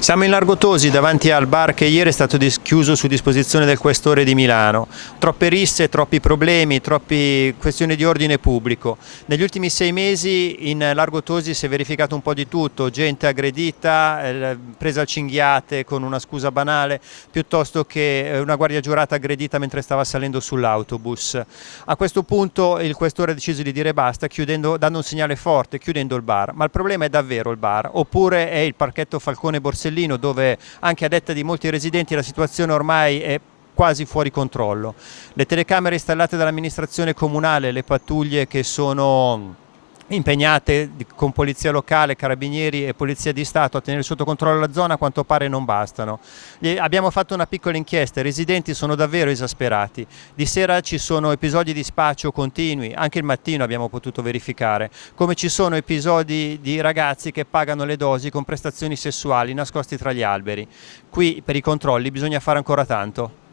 Siamo in Largo Tosi davanti al bar che ieri è stato chiuso su disposizione del Questore di Milano. Troppe risse, troppi problemi, troppe questioni di ordine pubblico. Negli ultimi 6 mesi in Largo Tosi si è verificato un po' di tutto, gente aggredita, presa a cinghiate con una scusa banale, piuttosto che una guardia giurata aggredita mentre stava salendo sull'autobus. A questo punto il Questore ha deciso di dire basta, dando un segnale forte, chiudendo il bar. Ma il problema è davvero il bar, oppure è il parchetto Falcone Borsellino, dove anche a detta di molti residenti la situazione ormai è quasi fuori controllo. Le telecamere installate dall'amministrazione comunale, le pattuglie che sono impegnate con polizia locale, carabinieri e polizia di Stato a tenere sotto controllo la zona, a quanto pare non bastano. Abbiamo fatto una piccola inchiesta, i residenti sono davvero esasperati. Di sera ci sono episodi di spaccio continui, anche il mattino abbiamo potuto verificare, come ci sono episodi di ragazzi che pagano le dosi con prestazioni sessuali nascosti tra gli alberi. Qui per i controlli bisogna fare ancora tanto.